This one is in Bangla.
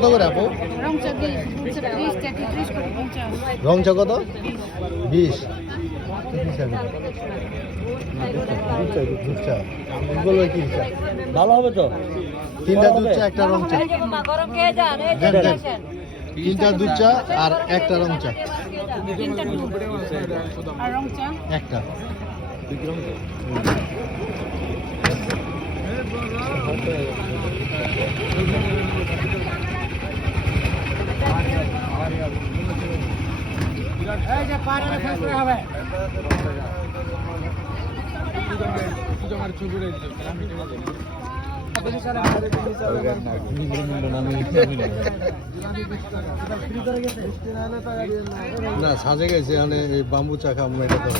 কত করে আপু? রং চা কত? 20। এগুলো কি চা? ভালো হবে তো? 3টা দুধ চা, একটা রং চা। দেন, দেন। 3টা দুধ চা আর একটা রং চা। একটা। না সাজে গেছে মানে এই বাম্বু চা খাবো এটা তো